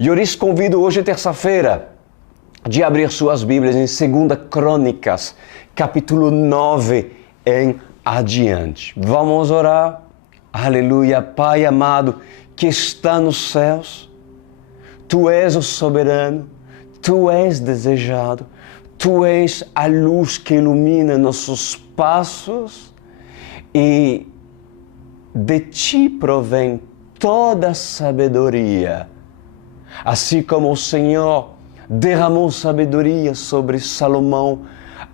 E eu lhes convido hoje, terça-feira, de abrir suas Bíblias em 2 Crônicas, capítulo 9 em adiante. Vamos orar. Aleluia. Pai amado, que está nos céus, Tu és o soberano, Tu és desejado, Tu és a luz que ilumina nossos passos e de Ti provém toda a sabedoria. Assim como o Senhor derramou sabedoria sobre Salomão,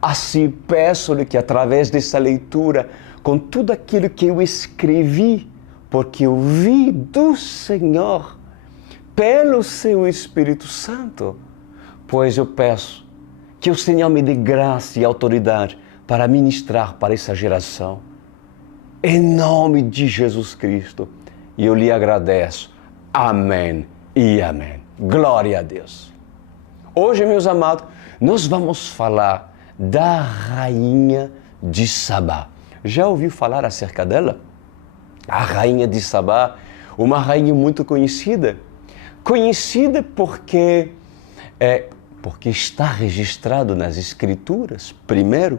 assim peço-lhe que através dessa leitura, com tudo aquilo que eu escrevi, porque eu vi do Senhor, pelo seu Espírito Santo, pois eu peço que o Senhor me dê graça e autoridade para ministrar para essa geração. Em nome de Jesus Cristo, e eu lhe agradeço. Amém e amém. Glória a Deus. Hoje, meus amados, nós vamos falar da rainha de Sabá. Já ouviu falar acerca dela? A rainha de Sabá, uma rainha muito conhecida. Conhecida porque está registrado nas Escrituras, primeiro,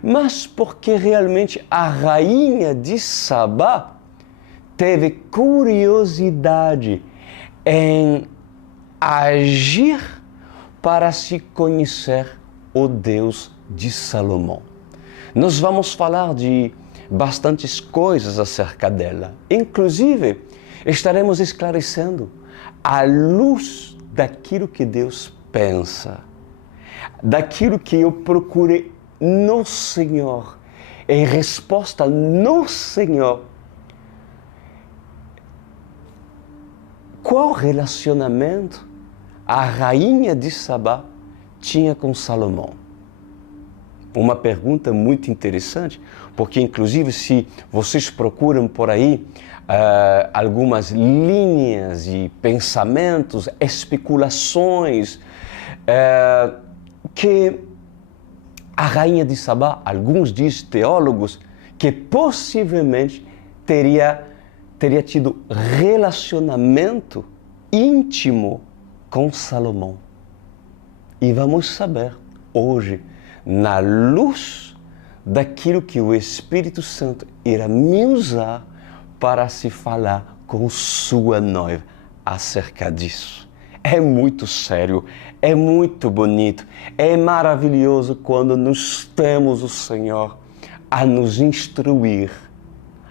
mas porque realmente a rainha de Sabá teve curiosidade em agir para se conhecer o Deus de Salomão. Nós vamos falar de bastantes coisas acerca dela. Inclusive, estaremos esclarecendo à luz daquilo que Deus pensa, daquilo que eu procurei no Senhor, em resposta no Senhor. Qual relacionamento a rainha de Sabá tinha com Salomão? Uma pergunta muito interessante, porque inclusive se vocês procuram por aí algumas linhas e pensamentos, especulações, que a rainha de Sabá, alguns dizem teólogos, que possivelmente teria tido relacionamento íntimo com Salomão. E vamos saber hoje, na luz daquilo que o Espírito Santo irá me usar para se falar com sua noiva acerca disso. É muito sério, é muito bonito, é maravilhoso quando nós temos o Senhor a nos instruir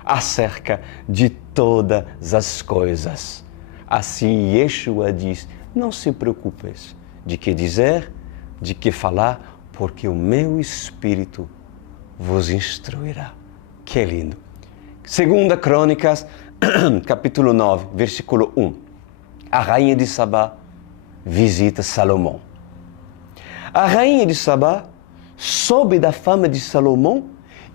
acerca de todas as coisas. Assim, Yeshua diz: não se preocupes de que dizer, de que falar, porque o meu Espírito vos instruirá. Que lindo! 2 Crônicas, capítulo 9, versículo 1. A rainha de Sabá visita Salomão. A rainha de Sabá soube da fama de Salomão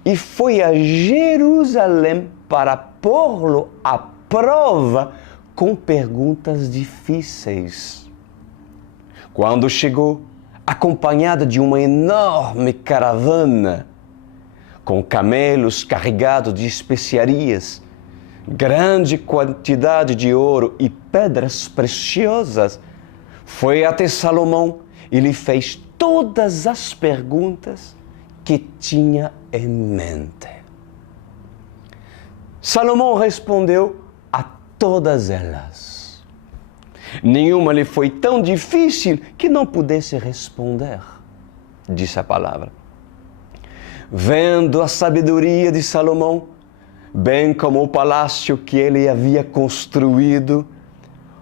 e foi a Jerusalém para pô-lo à prova com perguntas difíceis. Quando chegou, acompanhada de uma enorme caravana, com camelos carregados de especiarias, grande quantidade de ouro e pedras preciosas, foi até Salomão e lhe fez todas as perguntas que tinha em mente. Salomão respondeu a todas elas. Nenhuma lhe foi tão difícil que não pudesse responder, disse a palavra. Vendo a sabedoria de Salomão, bem como o palácio que ele havia construído,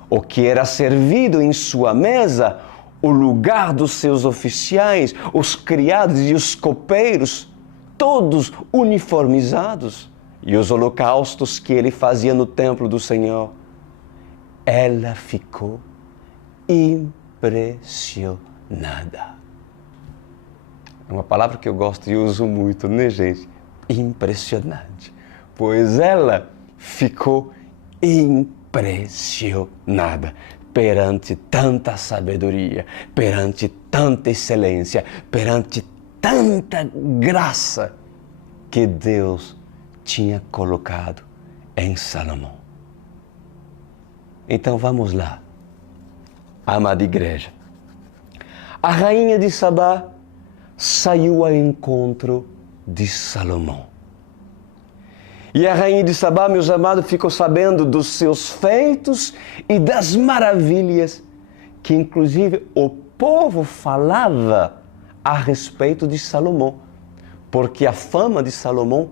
o que era servido em sua mesa, o lugar dos seus oficiais, os criados e os copeiros, todos uniformizados, e os holocaustos que ele fazia no templo do Senhor, ela ficou impressionada. É uma palavra que eu gosto e uso muito, né, gente? Impressionante. Pois ela ficou impressionada perante tanta sabedoria, perante tanta excelência, perante tanta graça que Deus tinha colocado em Salomão. Então vamos lá. amada igreja. A rainha de Sabá saiu ao encontro de Salomão. E a rainha de Sabá, meus amados, ficou sabendo dos seus feitos e das maravilhas que, inclusive, o povo falava a respeito de Salomão. Porque a fama de Salomão,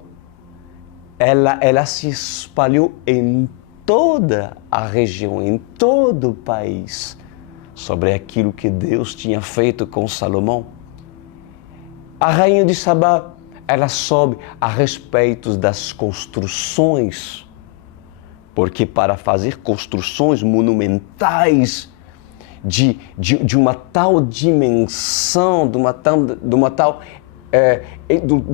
ela se espalhou em toda a região, em todo o país, sobre aquilo que Deus tinha feito com Salomão. A rainha de Sabá, ela soube a respeito das construções, porque para fazer construções monumentais de uma tal dimensão, de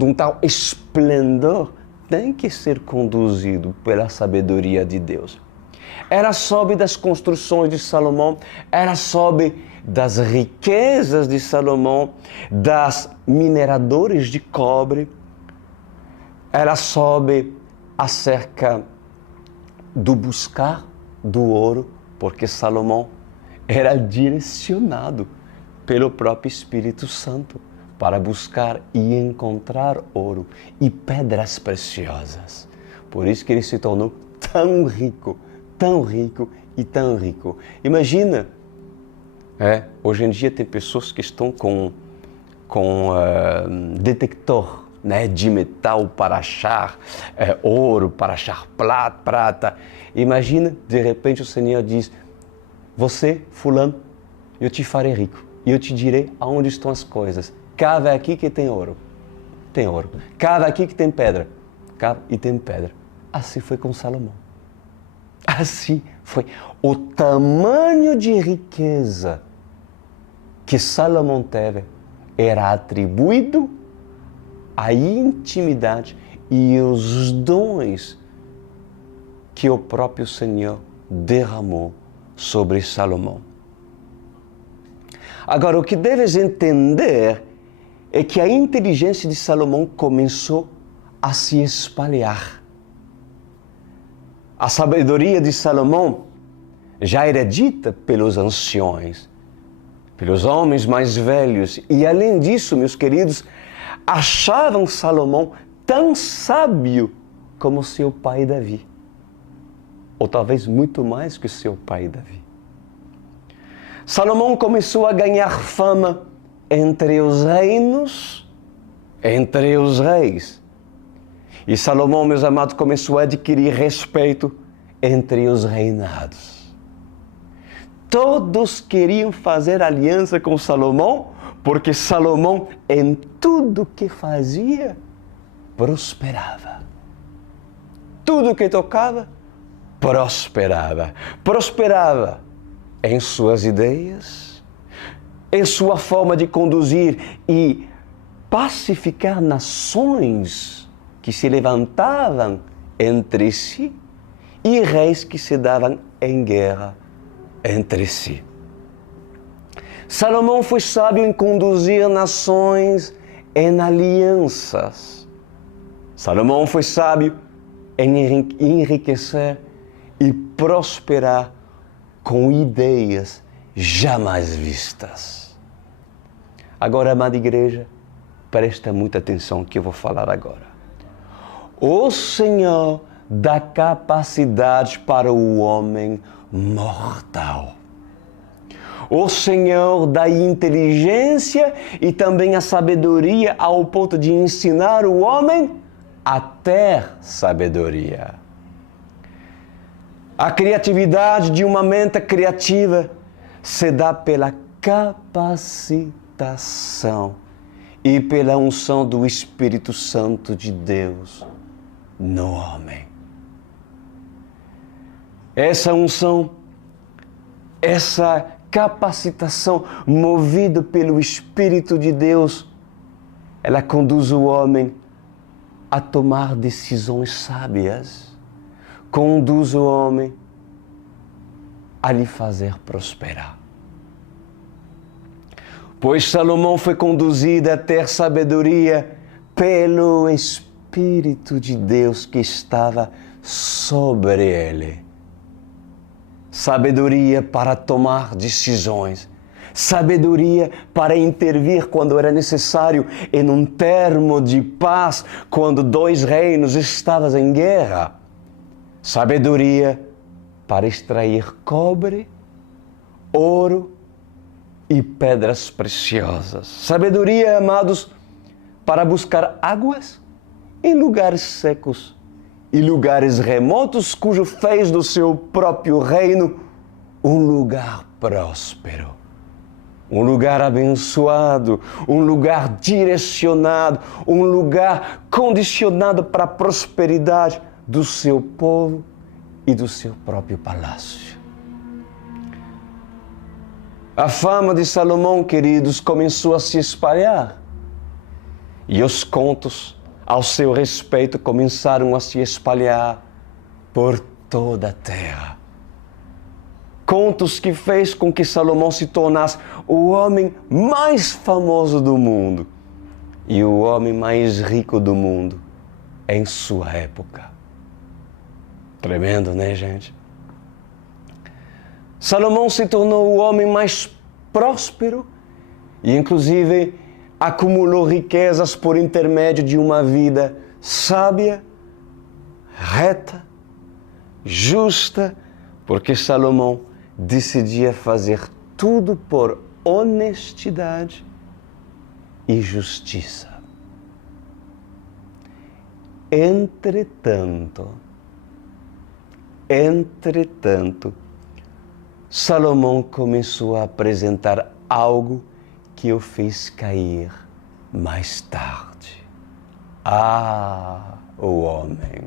um tal esplendor, tem que ser conduzido pela sabedoria de Deus. Ela soube das construções de Salomão, ela soube das riquezas de Salomão, das mineradores de cobre, ela soube acerca do buscar do ouro, porque Salomão era direcionado pelo próprio Espírito Santo para buscar e encontrar ouro e pedras preciosas. Por isso que ele se tornou tão rico e tão rico. Imagina, hoje em dia tem pessoas que estão com detector, né, de metal para achar ouro, para achar prata. Imagina, de repente o Senhor diz: você, fulano, eu te farei rico e eu te direi aonde estão as coisas. Cava aqui que tem ouro. Tem ouro. Cava aqui que tem pedra. Cava e tem pedra. Assim foi com Salomão. Assim foi. O tamanho de riqueza que Salomão teve era atribuído à intimidade e os dons que o próprio Senhor derramou sobre Salomão. Agora, o que deves entender é que a inteligência de Salomão começou a se espalhar. A sabedoria de Salomão já era dita pelos anciões, pelos homens mais velhos, e além disso, meus queridos, achavam Salomão tão sábio como seu pai Davi, ou talvez muito mais que seu pai Davi. Salomão começou a ganhar fama entre os reinos, entre os reis. E Salomão, meus amados, começou a adquirir respeito entre os reinados. Todos queriam fazer aliança com Salomão, porque Salomão, em tudo que fazia, prosperava. Tudo que tocava, prosperava. Prosperava em suas ideias, em sua forma de conduzir e pacificar nações que se levantavam entre si e reis que se davam em guerra entre si. Salomão foi sábio em conduzir nações em alianças. Salomão foi sábio em enriquecer e prosperar com ideias jamais vistas. Agora, amada igreja, presta muita atenção no que eu vou falar agora. O Senhor dá capacidade para o homem mortal. O Senhor dá inteligência e também a sabedoria ao ponto de ensinar o homem a ter sabedoria. A criatividade de uma mente criativa se dá pela capacitação e pela unção do Espírito Santo de Deus no homem. Essa unção, essa capacitação movida pelo Espírito de Deus, ela conduz o homem a tomar decisões sábias, conduz o homem a lhe fazer prosperar. Pois Salomão foi conduzido a ter sabedoria pelo Espírito de Deus que estava sobre ele. sabedoria para tomar decisões, sabedoria para intervir quando era necessário em um termo de paz, quando dois reinos estavam em guerra, sabedoria para extrair cobre, ouro e pedras preciosas. Sabedoria, amados, para buscar águas em lugares secos e lugares remotos, cujo fez do seu próprio reino um lugar próspero, um lugar abençoado, um lugar direcionado, um lugar condicionado para a prosperidade do seu povo e do seu próprio palácio. A fama de Salomão, queridos, começou a se espalhar e os contos ao seu respeito começaram a se espalhar por toda a terra. Contos que fez com que Salomão se tornasse o homem mais famoso do mundo e o homem mais rico do mundo em sua época. Tremendo, né, gente? Salomão se tornou o homem mais próspero e, inclusive, acumulou riquezas por intermédio de uma vida sábia, reta, justa, porque Salomão decidia fazer tudo por honestidade e justiça. Entretanto, Salomão começou a apresentar algo que o fez cair mais tarde. O homem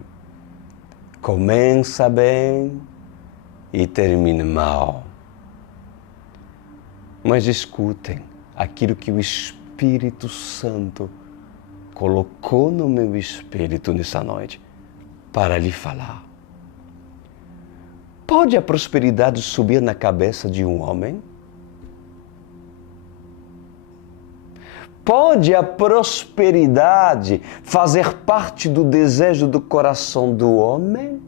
começa bem e termina mal. Mas escutem aquilo que o Espírito Santo colocou no meu espírito nessa noite para lhe falar. Pode a prosperidade subir na cabeça de um homem? Pode a prosperidade fazer parte do desejo do coração do homem?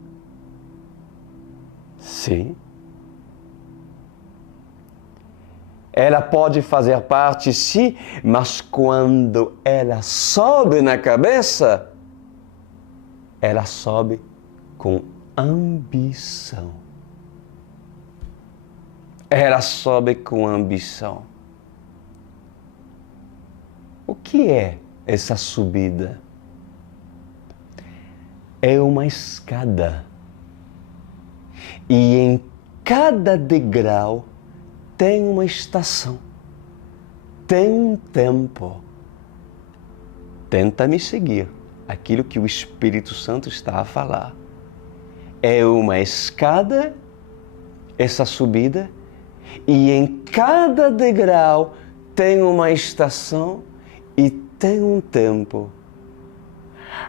Sim. Ela pode fazer parte, sim, mas quando ela sobe na cabeça, ela sobe com ambição. Ela sobe com ambição. O que é essa subida? É uma escada. E em cada degrau tem uma estação, tem um tempo. Tenta me seguir, aquilo que o Espírito Santo está a falar. É uma escada, essa subida, e em cada degrau tem uma estação e tem um tempo.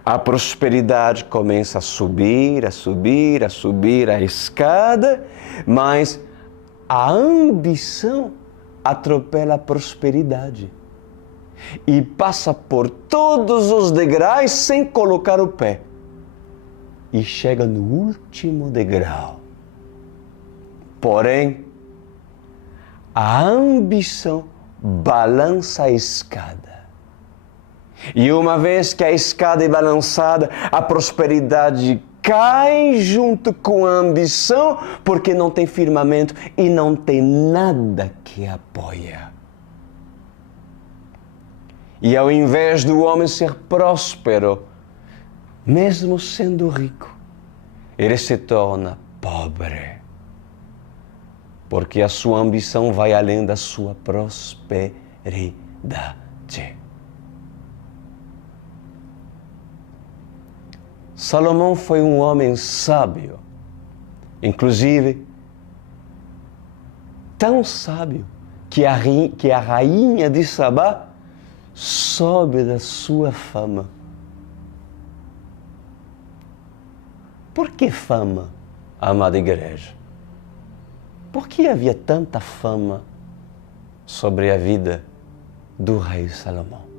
A prosperidade começa a subir, a subir, a subir a escada, mas a ambição atropela a prosperidade e passa por todos os degraus sem colocar o pé e chega no último degrau. Porém, a ambição balança a escada. E uma vez que a escada é balançada, a prosperidade cai junto com a ambição, porque não tem firmamento e não tem nada que apoia. E ao invés do homem ser próspero, mesmo sendo rico, ele se torna pobre, porque a sua ambição vai além da sua prosperidade. Salomão foi um homem sábio, inclusive tão sábio que a rainha de Sabá soube da sua fama. Por que fama, amada igreja? Por que havia tanta fama sobre a vida do rei Salomão?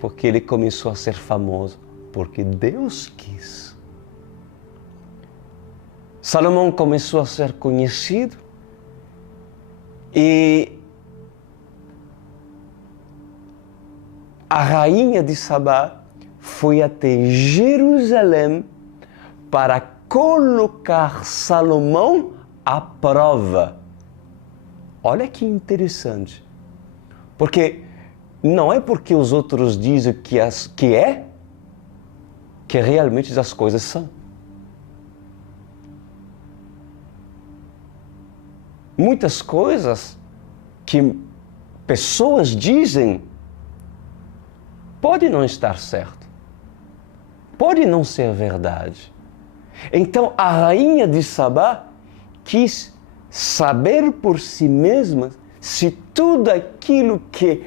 Porque ele começou a ser famoso, porque Deus quis. Salomão começou a ser conhecido e a rainha de Sabá foi até Jerusalém para colocar Salomão à prova. Olha que interessante. Porque não é porque os outros dizem que realmente as coisas são. Muitas coisas que pessoas dizem pode não estar certo. Pode não ser verdade. Então a rainha de Sabá quis saber por si mesma se tudo aquilo que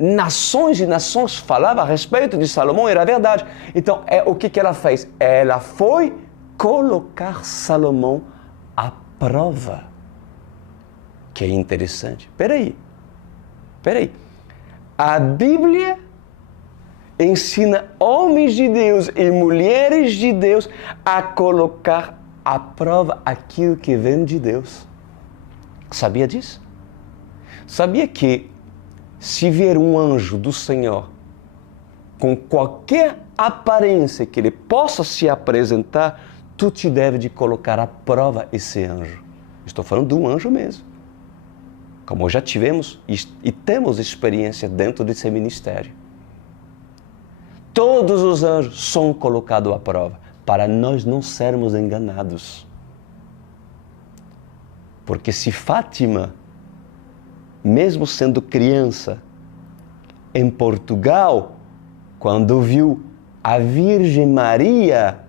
nações e nações falavam a respeito de Salomão era verdade. Então, o que ela fez? Ela foi colocar Salomão à prova. Que é interessante. Peraí. A Bíblia ensina homens de Deus e mulheres de Deus a colocar à prova aquilo que vem de Deus. Sabia disso? Sabia que se vier um anjo do Senhor com qualquer aparência que ele possa se apresentar, tu te deve de colocar à prova esse anjo. Estou falando de um anjo mesmo. Como já tivemos e temos experiência dentro desse ministério. Todos os anjos são colocados à prova para nós não sermos enganados. Porque se Fátima, mesmo sendo criança, em Portugal, quando viu a Virgem Maria,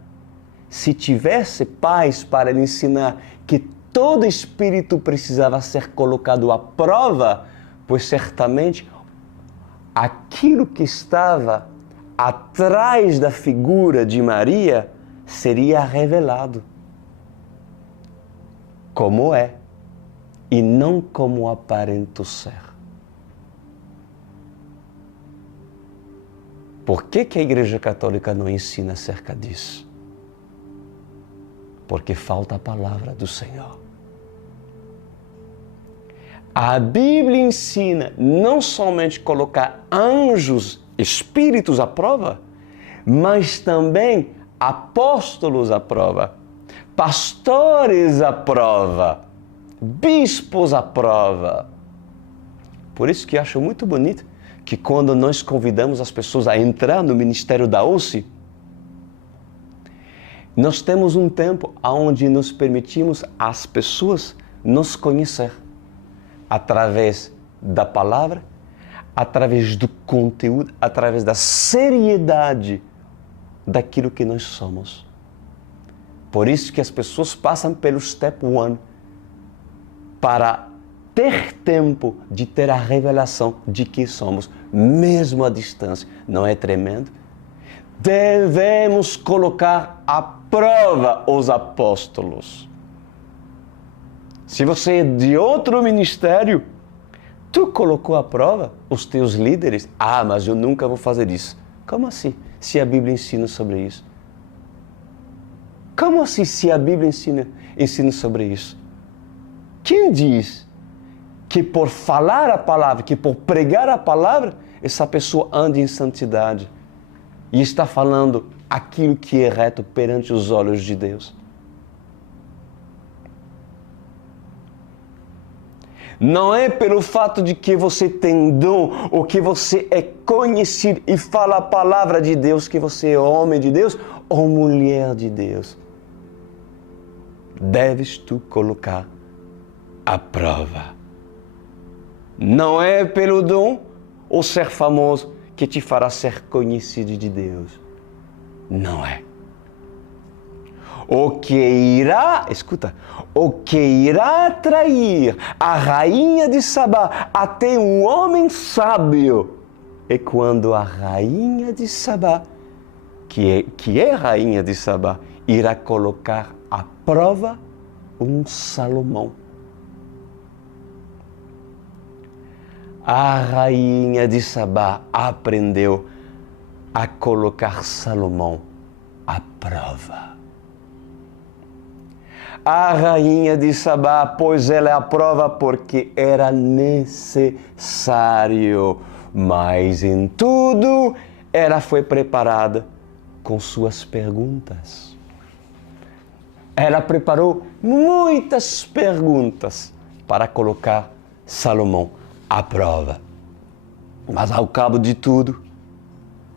se tivesse pais para lhe ensinar que todo espírito precisava ser colocado à prova, pois certamente aquilo que estava atrás da figura de Maria seria revelado como é e não como aparenta ser. Por que a Igreja Católica não ensina acerca disso? Porque falta a palavra do Senhor. A Bíblia ensina não somente colocar anjos, espíritos à prova, mas também apóstolos à prova, pastores à prova, bispos à prova. Por isso que acho muito bonito que quando nós convidamos as pessoas a entrar no ministério da OSCE, nós temos um tempo onde nos permitimos às pessoas nos conhecer através da palavra, através do conteúdo, através da seriedade daquilo que nós somos. Por isso que as pessoas passam pelo Step 1 para ter tempo de ter a revelação de que somos, mesmo à distância. Não é tremendo? Devemos colocar à prova os apóstolos. Se você é de outro ministério, tu colocou à prova os teus líderes? Ah, mas eu nunca vou fazer isso. Como assim? Se a Bíblia ensina sobre isso. Como assim se a Bíblia ensina sobre isso? Quem diz que por falar a palavra, que por pregar a palavra, essa pessoa anda em santidade e está falando aquilo que é reto perante os olhos de Deus? Não é pelo fato de que você tem dom ou que você é conhecido e fala a palavra de Deus que você é homem de Deus ou mulher de Deus. Deves tu colocar à prova. Não é pelo dom ou ser famoso que te fará ser conhecido de Deus. Não é. O que irá atrair a rainha de Sabá até um homem sábio é quando a rainha de Sabá, que é rainha de Sabá, irá colocar à prova um Salomão. A rainha de Sabá aprendeu a colocar Salomão à prova. a rainha de Sabá, pois ela aprova porque era necessário. Mas em tudo ela foi preparada com suas perguntas. Ela preparou muitas perguntas para colocar Salomão à prova. Mas ao cabo de tudo,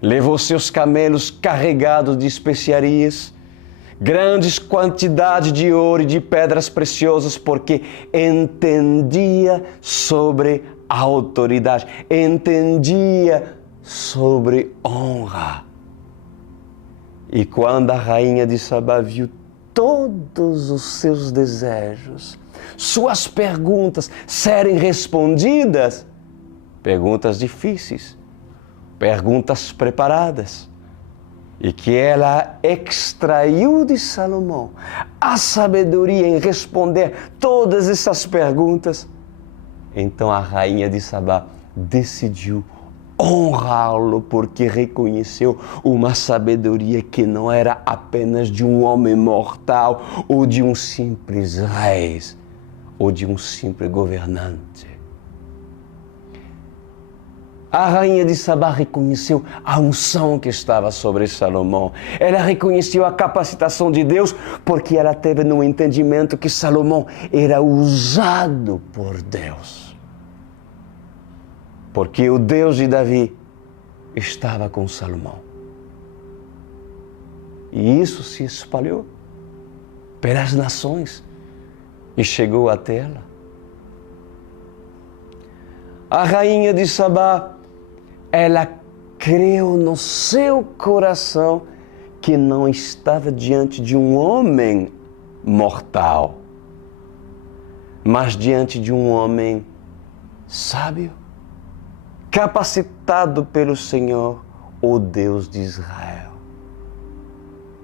levou seus camelos carregados de especiarias, grandes quantidades de ouro e de pedras preciosas, porque entendia sobre a autoridade, entendia sobre honra. E quando a rainha de Sabá viu todos os seus desejos, suas perguntas serem respondidas, perguntas difíceis, perguntas preparadas, e que ela extraiu de Salomão a sabedoria em responder todas essas perguntas, então a rainha de Sabá decidiu honrá-lo, porque reconheceu uma sabedoria que não era apenas de um homem mortal ou de um simples rei ou de um simples governante. A rainha de Sabá reconheceu a unção que estava sobre Salomão. Ela reconheceu a capacitação de Deus, porque ela teve no entendimento que Salomão era usado por Deus. Porque o Deus de Davi estava com Salomão. E isso se espalhou pelas nações e chegou até ela. A rainha de Sabá, ela creu no seu coração que não estava diante de um homem mortal, mas diante de um homem sábio, capacitado pelo Senhor, o Deus de Israel.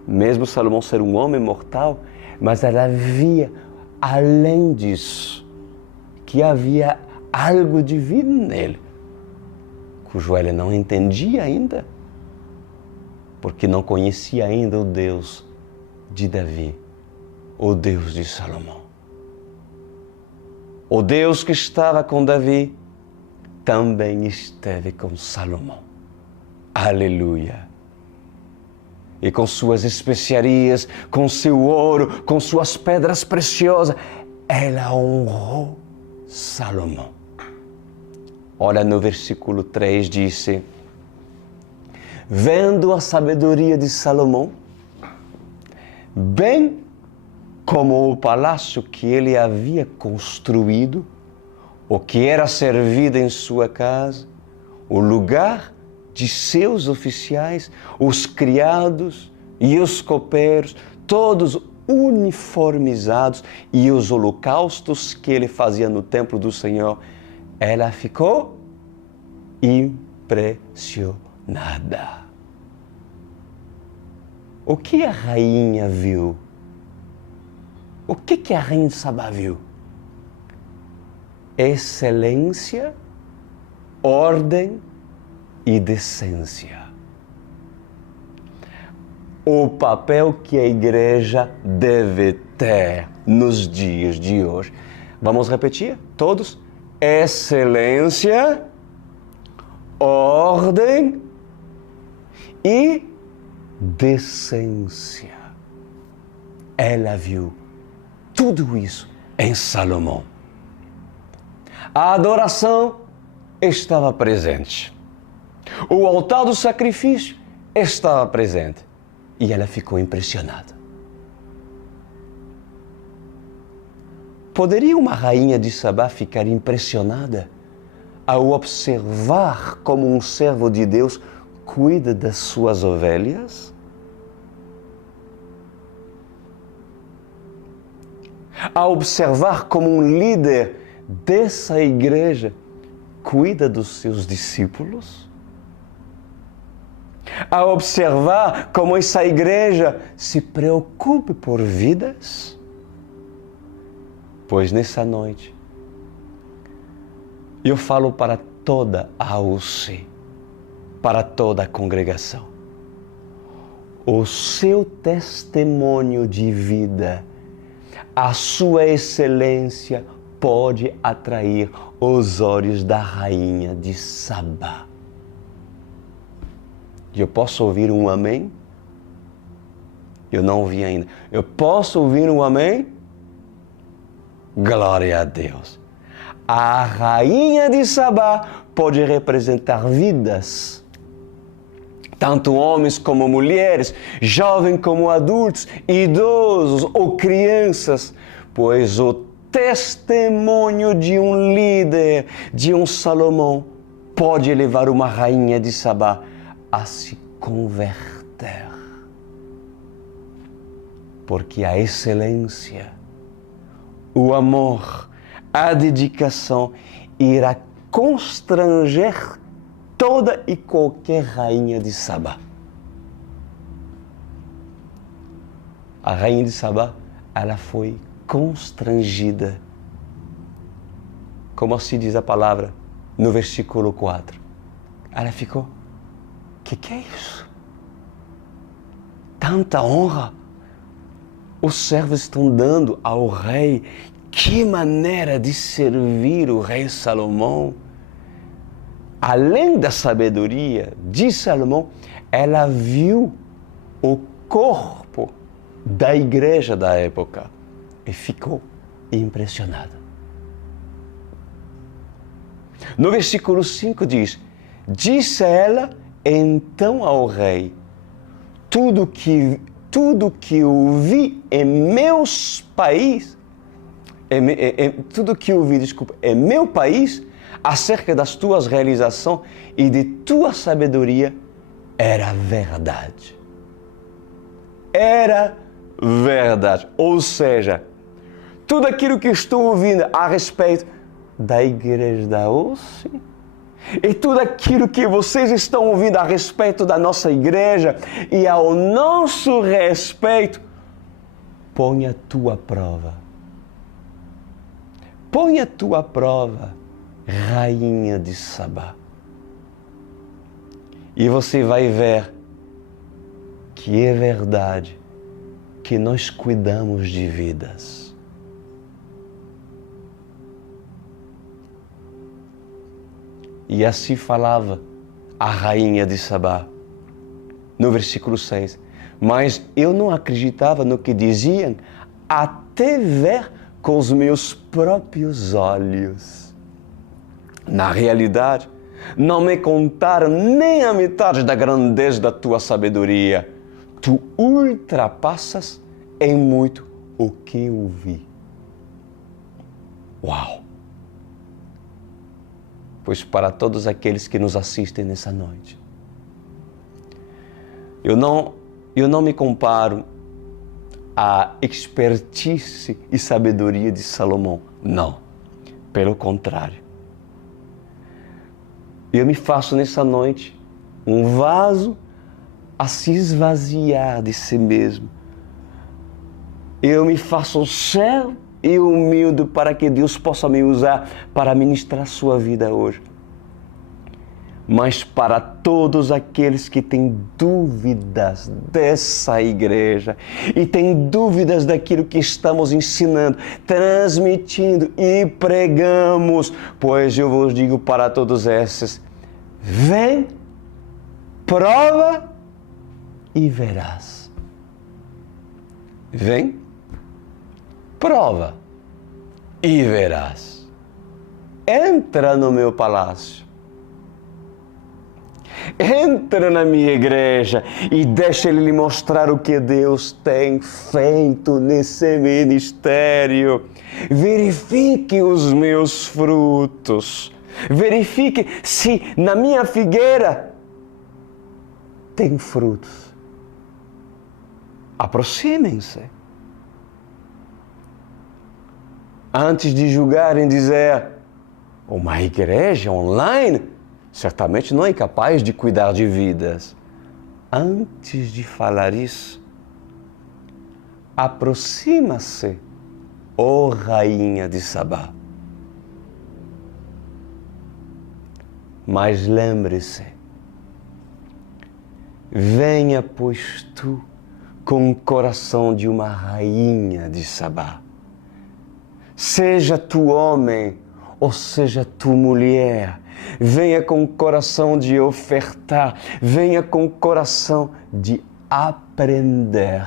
Mesmo Salomão ser um homem mortal, mas ela via, além disso, que havia algo divino nele, cujo ela não entendia ainda, porque não conhecia ainda o Deus de Davi, o Deus de Salomão. O Deus que estava com Davi também esteve com Salomão. Aleluia! E com suas especiarias, com seu ouro, com suas pedras preciosas, ela honrou Salomão. Olha no versículo 3, disse: vendo a sabedoria de Salomão, bem como o palácio que ele havia construído, o que era servido em sua casa, o lugar de seus oficiais, os criados e os copeiros, todos uniformizados, e os holocaustos que ele fazia no templo do Senhor, ela ficou impressionada. O que a rainha viu? O que a rainha de Sabá viu? Excelência, ordem e decência. O papel que a igreja deve ter nos dias de hoje. Vamos repetir? Todos? Excelência, ordem e decência. Ela viu tudo isso em Salomão. A adoração estava presente. O altar do sacrifício estava presente. E ela ficou impressionada. Poderia uma rainha de Sabá ficar impressionada ao observar como um servo de Deus cuida das suas ovelhas? A observar como um líder dessa igreja cuida dos seus discípulos? A observar como essa igreja se preocupa por vidas? Pois nessa noite, eu falo para toda a AUC, para toda a congregação. O seu testemunho de vida a sua excelência pode atrair os olhos da rainha de Sabá. Eu posso ouvir um amém? Eu não ouvi ainda. Eu posso ouvir um amém? Glória a Deus. A rainha de Sabá pode representar vidas, tanto homens como mulheres, jovens como adultos, idosos ou crianças, pois o testemunho de um líder, de um Salomão, pode levar uma rainha de Sabá a se converter. Porque a excelência, o amor, a dedicação irá constranger toda e qualquer rainha de Sabá. A rainha de Sabá, ela foi constrangida. Como assim diz a palavra no versículo 4? Ela ficou, que é isso? Tanta honra os servos estão dando ao rei. Que maneira de servir o rei Salomão. Além da sabedoria de Salomão, ela viu o corpo da igreja da época e ficou impressionada. No versículo 5 diz, disse ela então ao rei, tudo que eu vi em meus países, tudo que eu vi, em meu país, acerca das tuas realizações e de tua sabedoria, era verdade. Era verdade. Ou seja, tudo aquilo que estou ouvindo a respeito da igreja da OSE e tudo aquilo que vocês estão ouvindo a respeito da nossa igreja e ao nosso respeito, põe a tua prova. Põe a tua prova, rainha de Sabá. E você vai ver que é verdade que nós cuidamos de vidas. E assim falava a rainha de Sabá, no versículo 6. Mas eu não acreditava no que diziam, até ver com os meus próprios olhos. Na realidade, não me contaram nem a metade da grandeza da tua sabedoria. Tu ultrapassas em muito o que eu vi. Uau! Pois para todos aqueles que nos assistem nessa noite, eu não me comparo à expertise e sabedoria de Salomão. Não, pelo contrário. Eu me faço nessa noite um vaso a se esvaziar de si mesmo. Eu me faço servo e humilde para que Deus possa me usar para ministrar sua vida hoje. Mas para todos aqueles que têm dúvidas dessa igreja e têm dúvidas daquilo que estamos ensinando, transmitindo e pregamos, pois eu vos digo para todos esses, vem, prova e verás. Vem, prova e verás. Entra no meu palácio. Entra na minha igreja e deixa Ele lhe mostrar o que Deus tem feito nesse ministério. Verifique os meus frutos. Verifique se na minha figueira tem frutos. Aproximem-se. Antes de julgarem, dizer, uma igreja online certamente não é capaz de cuidar de vidas. Antes de falar isso, aproxima-se, ó rainha de Sabá. Mas lembre-se, venha, pois tu, com o coração de uma rainha de Sabá. seja tu homem ou seja tu mulher, venha com o coração de ofertar, venha com o coração de aprender.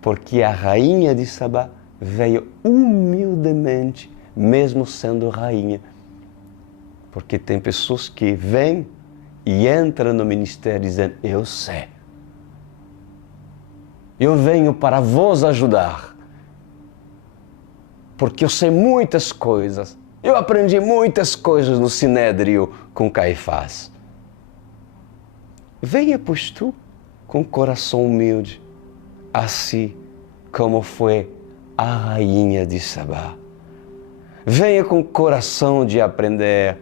Porque a rainha de Sabá veio humildemente, mesmo sendo rainha. Porque tem pessoas que vêm e entram no ministério dizendo, eu sei. Eu venho para vos ajudar. Porque eu sei muitas coisas. Eu aprendi muitas coisas no Sinédrio com Caifás. Venha, pois tu, com coração humilde, assim como foi a rainha de Sabá. Venha com coração de aprender.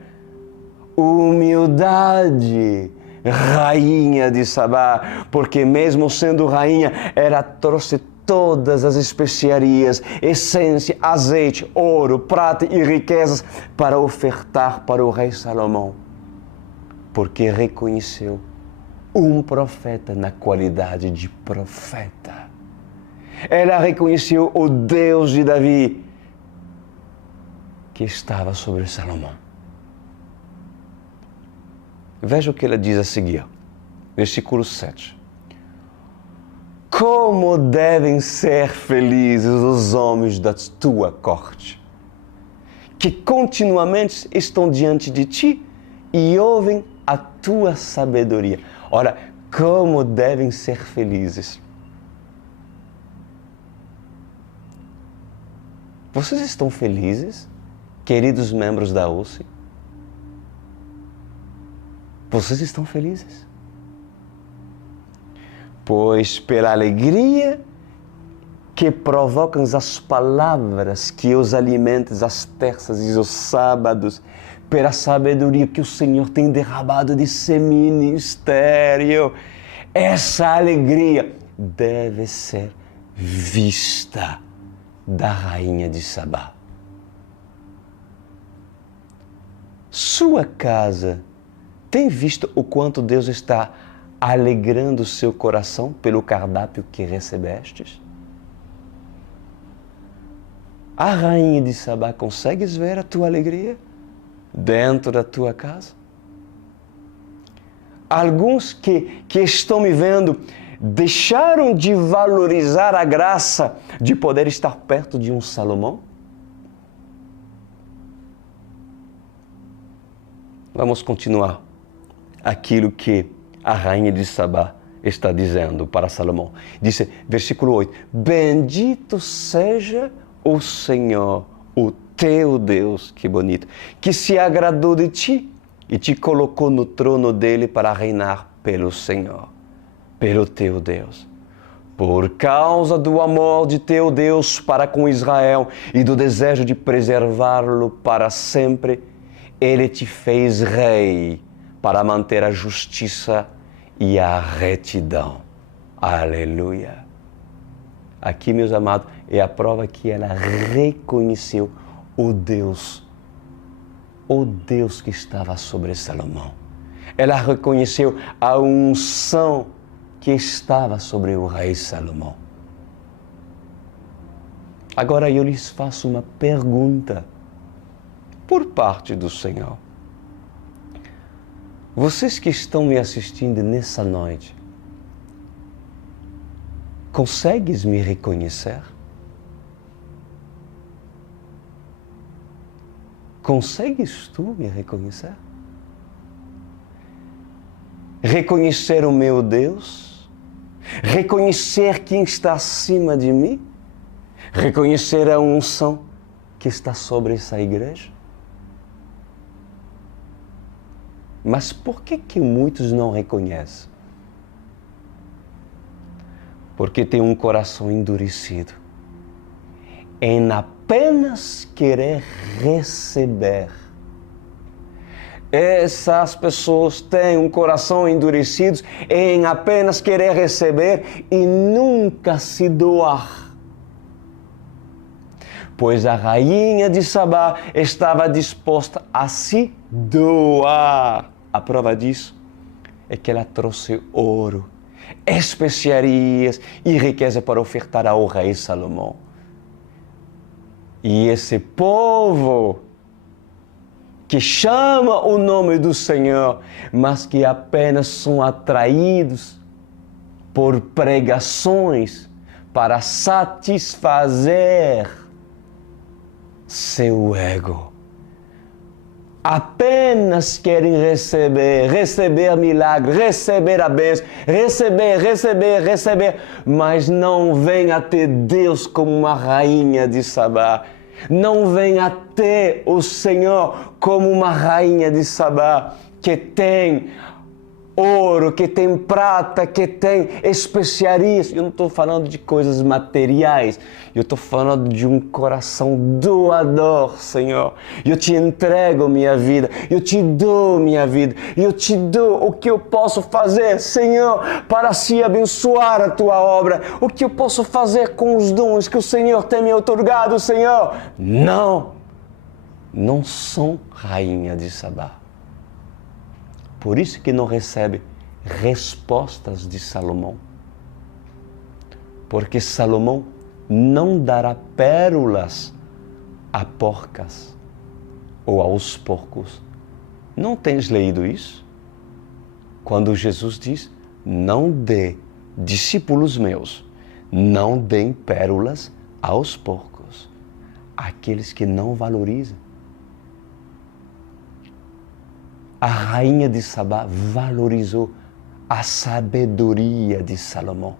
Humildade, rainha de Sabá, porque mesmo sendo rainha, ela trouxe todas as especiarias, essência, azeite, ouro, prata e riquezas para ofertar para o rei Salomão, porque reconheceu um profeta na qualidade de profeta. Ela reconheceu o Deus de Davi que estava sobre Salomão. Veja o que ela diz a seguir, versículo 7. Como devem ser felizes os homens da tua corte, que continuamente estão diante de ti e ouvem a tua sabedoria. Ora, como devem ser felizes? Vocês estão felizes, queridos membros da UCE? Vocês estão felizes? Pois pela alegria que provocam as palavras que os alimentam às terças e aos sábados, pela sabedoria que o Senhor tem derramado de seu ministério, essa alegria deve ser vista da rainha de Sabá. Sua casa tem visto o quanto Deus está alegrando o seu coração pelo cardápio que recebestes? A rainha de Sabá, consegues ver a tua alegria dentro da tua casa? Alguns que estão me vendo deixaram de valorizar a graça de poder estar perto de um Salomão? Vamos continuar aquilo que a rainha de Sabá está dizendo para Salomão. Diz, versículo 8, bendito seja o Senhor, o teu Deus, que bonito, que se agradou de ti e te colocou no trono dele para reinar pelo Senhor, pelo teu Deus. Por causa do amor de teu Deus para com Israel e do desejo de preservá-lo para sempre, ele te fez rei para manter a justiça e a retidão. Aleluia! Aqui, meus amados, é a prova que ela reconheceu o Deus que estava sobre Salomão. Ela reconheceu a unção que estava sobre o rei Salomão. Agora eu lhes faço uma pergunta por parte do Senhor. Vocês que estão me assistindo nessa noite, consegues me reconhecer? Consegues tu me reconhecer? Reconhecer o meu Deus? Reconhecer quem está acima de mim? Reconhecer a unção que está sobre essa igreja? Mas por que muitos não reconhecem? Porque tem um coração endurecido em apenas querer receber. Essas pessoas têm um coração endurecido em apenas querer receber e nunca se doar. Pois a rainha de Sabá estava disposta a se doar. A prova disso é que ela trouxe ouro, especiarias e riqueza para ofertar ao rei Salomão. E esse povo que chama o nome do Senhor, mas que apenas são atraídos por pregações para satisfazer seu ego. Apenas querem receber milagre, receber a bênção, receber, mas não vem até Deus como uma rainha de Sabá. Não vem até o Senhor como uma rainha de Sabá, que tem ouro, que tem prata, que tem especiarias. Eu não estou falando de coisas materiais, eu estou falando de um coração doador, Senhor. Eu te entrego minha vida, eu te dou minha vida, eu te dou o que eu posso fazer, Senhor, para se abençoar a tua obra. O que eu posso fazer com os dons que o Senhor tem me outorgado, Senhor? Não são rainha de Sabá. Por isso que não recebe respostas de Salomão. Porque Salomão não dará pérolas a porcas ou aos porcos. Não tens lido isso? Quando Jesus diz, não dê, discípulos meus, não deem pérolas aos porcos, aqueles que não valorizam. A rainha de Sabá valorizou a sabedoria de Salomão,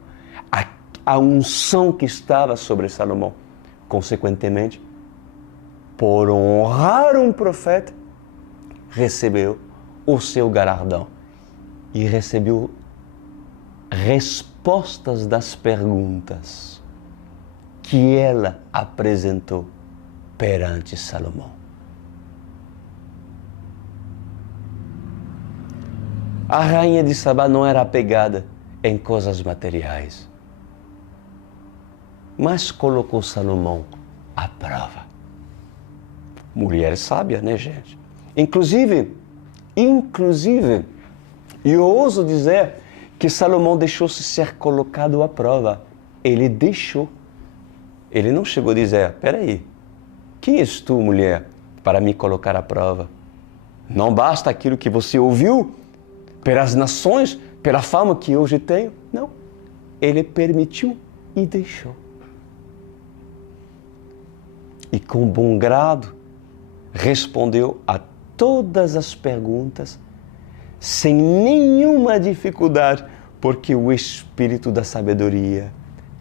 a unção que estava sobre Salomão. Consequentemente, por honrar um profeta, recebeu o seu galardão e recebeu respostas das perguntas que ela apresentou perante Salomão. A rainha de Sabá não era apegada em coisas materiais, mas colocou Salomão à prova. Mulher sábia, né, gente? Inclusive, eu ouso dizer que Salomão deixou-se ser colocado à prova. Ele deixou. Ele não chegou a dizer, peraí, quem és tu, mulher, para me colocar à prova? Não basta aquilo que você ouviu pelas nações, pela fama que hoje tenho. Não. Ele permitiu e deixou. E com bom grado respondeu a todas as perguntas sem nenhuma dificuldade, porque o Espírito da sabedoria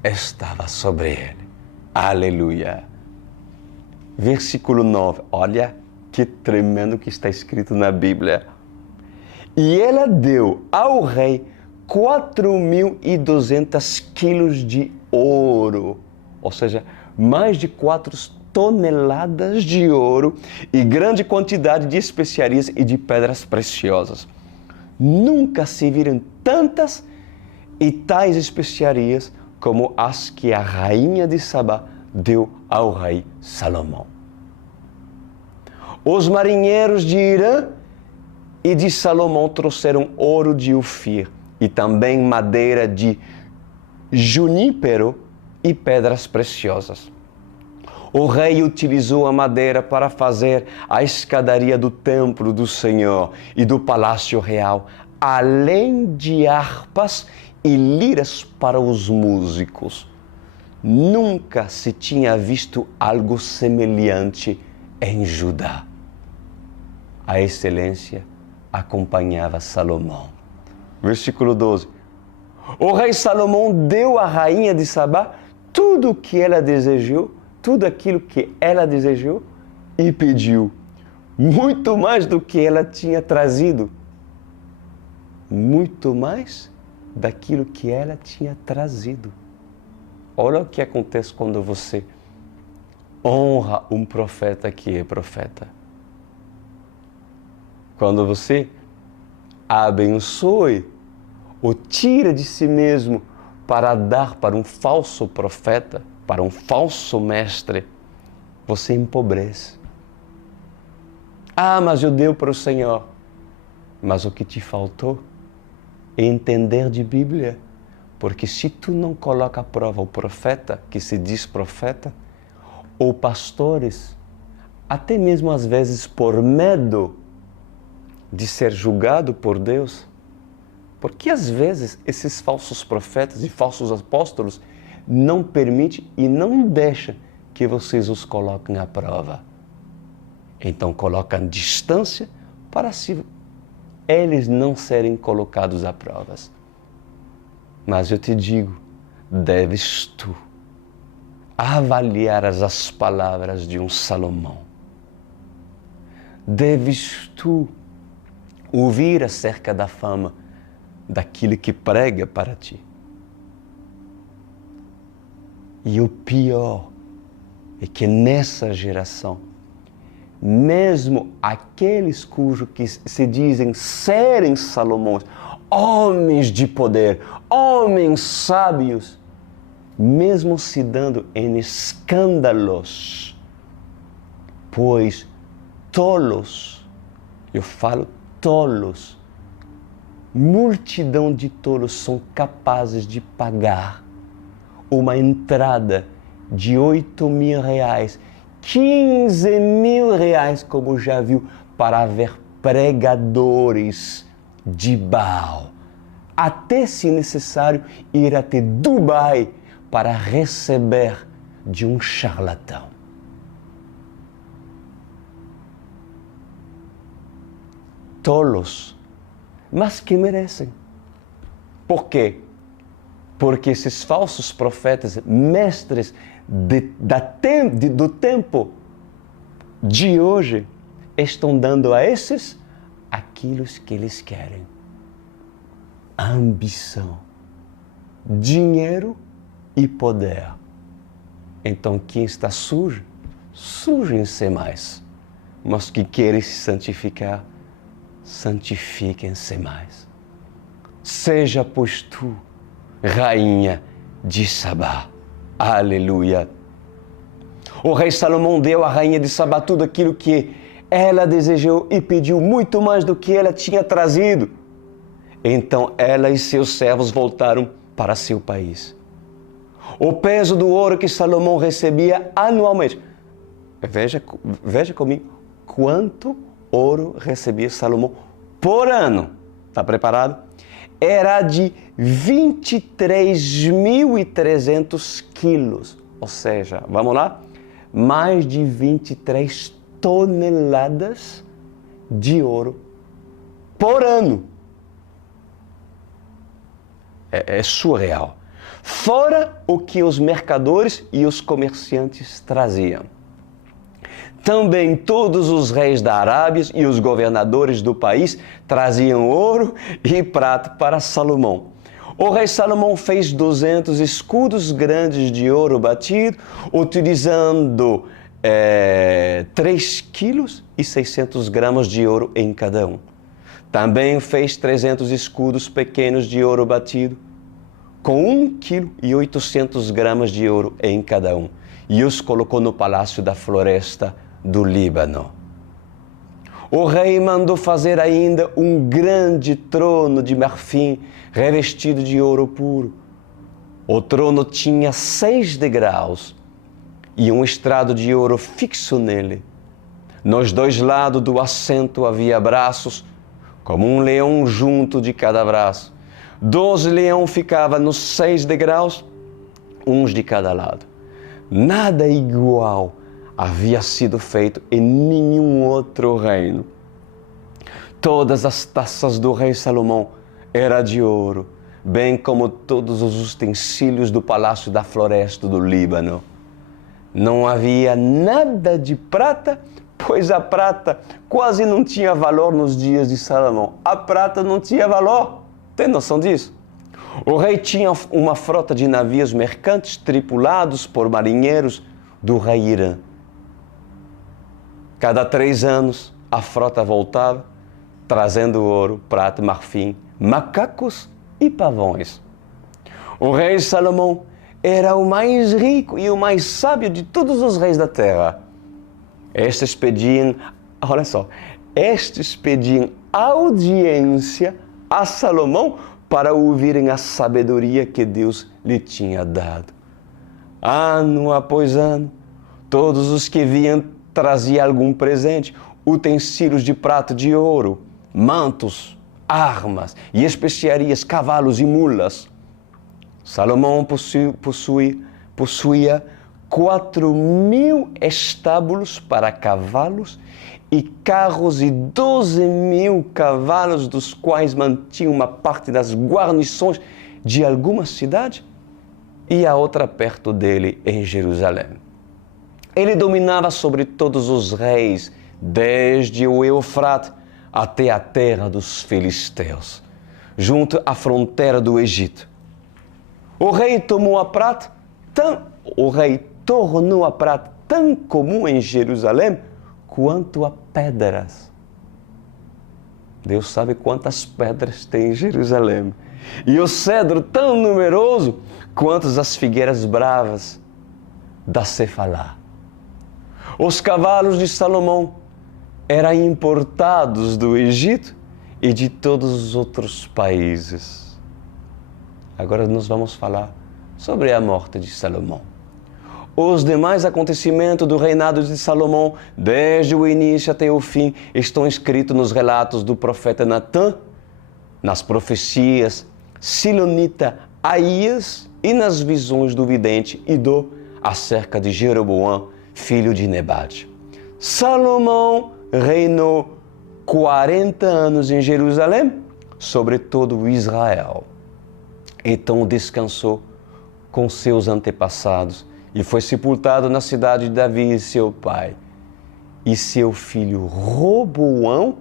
estava sobre ele. Aleluia! Versículo 9. Olha que tremendo que está escrito na Bíblia. E ela deu ao rei 4.200 quilos de ouro, ou seja, mais de 4 toneladas de ouro e grande quantidade de especiarias e de pedras preciosas. Nunca se viram tantas e tais especiarias como as que a rainha de Sabá deu ao rei Salomão. Os marinheiros de Irã e de Salomão trouxeram ouro de Ofir e também madeira de junípero e pedras preciosas. O rei utilizou a madeira para fazer a escadaria do templo do Senhor e do palácio real, além de harpas e liras para os músicos. Nunca se tinha visto algo semelhante em Judá. A excelência acompanhava Salomão. Versículo 12. O rei Salomão deu à rainha de Sabá tudo o que ela desejou, tudo aquilo que ela desejou e pediu, muito mais do que ela tinha trazido. Muito mais daquilo que ela tinha trazido. Olha o que acontece quando você honra um profeta que é profeta. Quando você abençoe ou tira de si mesmo para dar para um falso profeta, para um falso mestre, você empobrece. Ah, mas eu dei para o Senhor. Mas o que te faltou é entender de Bíblia. Porque se tu não coloca à prova o profeta, que se diz profeta, ou pastores, até mesmo às vezes por medo de ser julgado por Deus, porque às vezes esses falsos profetas e falsos apóstolos não permitem e não deixam que vocês os coloquem à prova. Então colocam distância para se eles não serem colocados à prova. Mas eu te digo, deves tu avaliar as palavras de um Salomão. Deves tu ouvir acerca da fama daquele que prega para ti. E o pior é que nessa geração, mesmo aqueles cujos que se dizem serem Salomões, homens de poder, homens sábios, mesmo se dando em escândalos, pois tolos, eu falo tolos, multidão de tolos são capazes de pagar uma entrada de R$8.000, R$15.000, como já viu, para ver pregadores de Baal. Até, se necessário, ir até Dubai para receber de um charlatão. Tolos, mas que merecem. Por quê? Porque esses falsos profetas, mestres do tempo de hoje, estão dando a esses aquilo que eles querem. Ambição, dinheiro e poder. Então quem está sujo, sujem-se mais. Mas que querem se santificar, santifiquem-se mais. Seja, pois, tu, rainha de Sabá. Aleluia! O rei Salomão deu à rainha de Sabá tudo aquilo que ela desejou e pediu muito mais do que ela tinha trazido. Então ela e seus servos voltaram para seu país. O peso do ouro que Salomão recebia anualmente. Veja comigo quanto ouro recebia Salomão por ano. Está preparado? Era de 23.300 quilos. Ou seja, vamos lá? Mais de 23 toneladas de ouro por ano. É surreal. Fora o que os mercadores e os comerciantes traziam. Também todos os reis da Arábia e os governadores do país traziam ouro e prata para Salomão. O rei Salomão fez 200 escudos grandes de ouro batido, utilizando 3,6 quilos de ouro em cada um. Também fez 300 escudos pequenos de ouro batido, com 1,8 kg de ouro em cada um, e os colocou no palácio da floresta do Líbano. O rei mandou fazer ainda um grande trono de marfim revestido de ouro puro. O trono tinha 6 degraus e um estrado de ouro fixo nele. Nos 2 lados do assento havia braços, como um leão junto de cada braço. 12 leões ficavam nos 6 degraus, uns de cada lado. Nada igual havia sido feito em nenhum outro reino. Todas as taças do rei Salomão eram de ouro, bem como todos os utensílios do palácio da floresta do Líbano. Não havia nada de prata, pois a prata quase não tinha valor nos dias de Salomão. A prata não tinha valor. Tem noção disso? O rei tinha uma frota de navios mercantes tripulados por marinheiros do rei Irã. Cada 3 anos, a frota voltava, trazendo ouro, prata, marfim, macacos e pavões. O rei Salomão era o mais rico e o mais sábio de todos os reis da terra. Estes pediam audiência a Salomão para ouvirem a sabedoria que Deus lhe tinha dado. Ano após ano, Todos os que vinham traziam algum presente, utensílios de prata e de ouro, mantos, armas e especiarias, cavalos e mulas. Salomão possuía 4.000 estábulos para cavalos e carros e 12.000 cavalos, dos quais mantinha uma parte das guarnições de alguma cidade e a outra perto dele em Jerusalém. Ele dominava sobre todos os reis, desde o Eufrate até a terra dos filisteus, junto à fronteira do Egito. O rei tornou a prata tão comum em Jerusalém quanto a pedras. Deus sabe quantas pedras tem em Jerusalém. E o cedro tão numeroso quanto as figueiras bravas da Cefalá. Os cavalos de Salomão eram importados do Egito e de todos os outros países. Agora nós vamos falar sobre a morte de Salomão. Os demais acontecimentos do reinado de Salomão, desde o início até o fim, estão escritos nos relatos do profeta Natã, nas profecias silonita Aías e nas visões do vidente Idó acerca de Jeroboão, filho de Nebate. Salomão reinou 40 anos em Jerusalém, sobre todo Israel. Então descansou com seus antepassados e foi sepultado na cidade de Davi, seu pai. E seu filho Roboão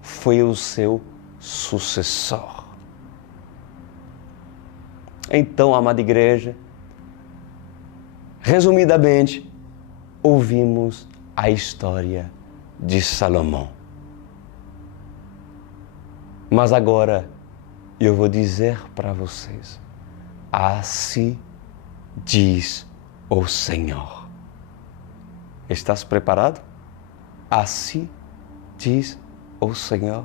foi o seu sucessor. Então, amada igreja, resumidamente, ouvimos a história de Salomão. Mas agora eu vou dizer para vocês, assim diz o Senhor. Estás preparado? Assim diz o Senhor.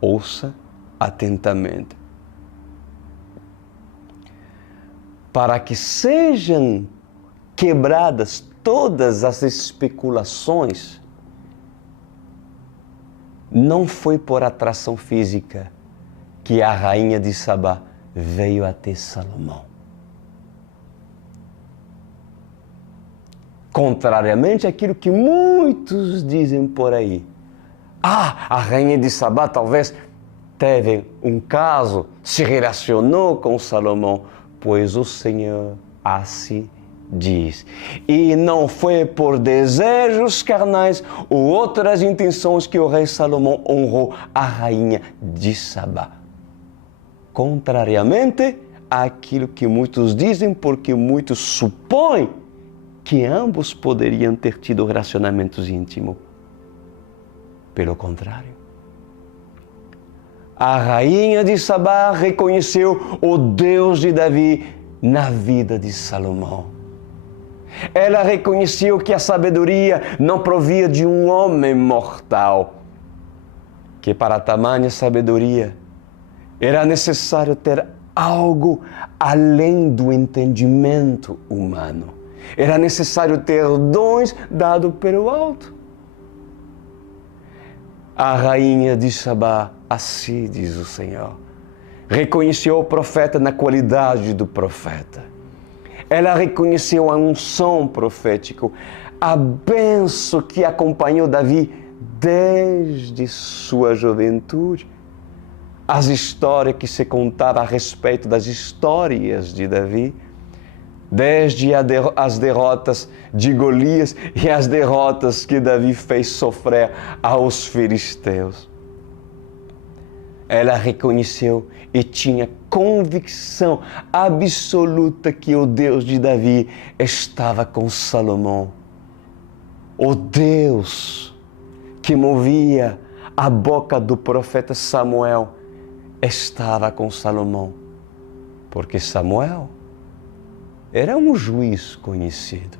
Ouça atentamente. Para que sejam quebradas todas as especulações, não foi por atração física que a rainha de Sabá veio até Salomão. Contrariamente àquilo que muitos dizem por aí. A rainha de Sabá talvez teve um caso, se relacionou com Salomão, pois o Senhor assim diz. E não foi por desejos carnais ou outras intenções que o rei Salomão honrou a rainha de Sabá. Contrariamente àquilo que muitos dizem, porque muitos supõem que ambos poderiam ter tido relacionamentos íntimos. Pelo contrário, a rainha de Sabá reconheceu o Deus de Davi na vida de Salomão. Ela reconheceu que a sabedoria não provia de um homem mortal, que para tamanha sabedoria era necessário ter algo além do entendimento humano. Era necessário ter dons dados pelo alto. A rainha de Sabá, assim diz o Senhor, reconheceu o profeta na qualidade do profeta. Ela reconheceu a unção profética, a bênção que acompanhou Davi desde sua juventude. As histórias que se contavam a respeito das histórias de Davi, desde as derrotas de Golias e as derrotas que Davi fez sofrer aos filisteus. Ela reconheceu e tinha convicção absoluta que o Deus de Davi estava com Salomão. O Deus que movia a boca do profeta Samuel estava com Salomão, porque Samuel era um juiz conhecido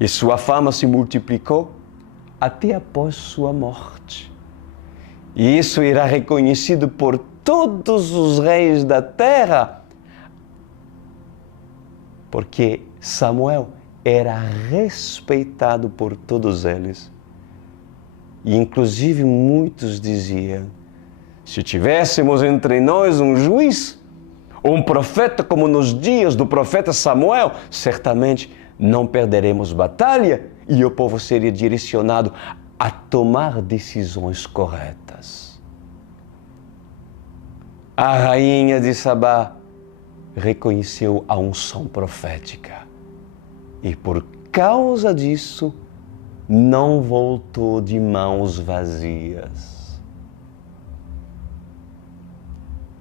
e sua fama se multiplicou até após sua morte. E isso era reconhecido por todos os reis da terra, porque Samuel era respeitado por todos eles. E inclusive muitos diziam, se tivéssemos entre nós um juiz, ou um profeta como nos dias do profeta Samuel, certamente não perderemos batalha e o povo seria direcionado a tomar decisões corretas. A rainha de Sabá reconheceu a unção profética e por causa disso não voltou de mãos vazias.